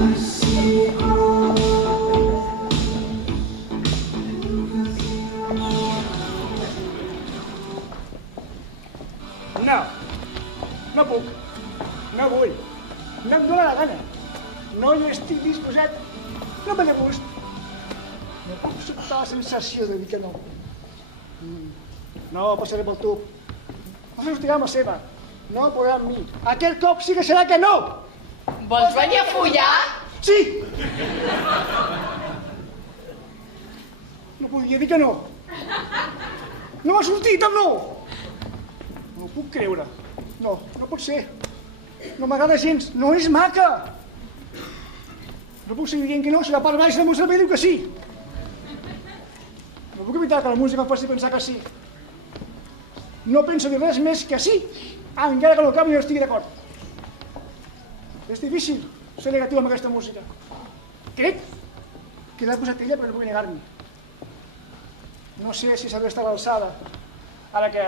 No, no puc, no vull, no em dóna la gana, no hi estic disposat, no me de gust, no puc sobtar la sensació de dir que no. No passaré pel tub, no sortirà amb la seva, no podrà amb mi, aquell cop sí que serà que no! Vols venir a follar? Sí! No podia dir que no. No m'ha sortit amb no! No ho puc creure. No, no pot ser. No m'agrada gens, no és maca! No puc seguir dient que no, si la part baixa de la música diu que sí. No puc evitar que la música em faci pensar que sí. No penso dir res més que sí, encara que no acabi no estigui d'acord. És difícil ser negatiu amb aquesta música. Crec que l'ha posat ella, però no vull negar-m'hi. No sé si s'ha d'estar a l'alçada, ara que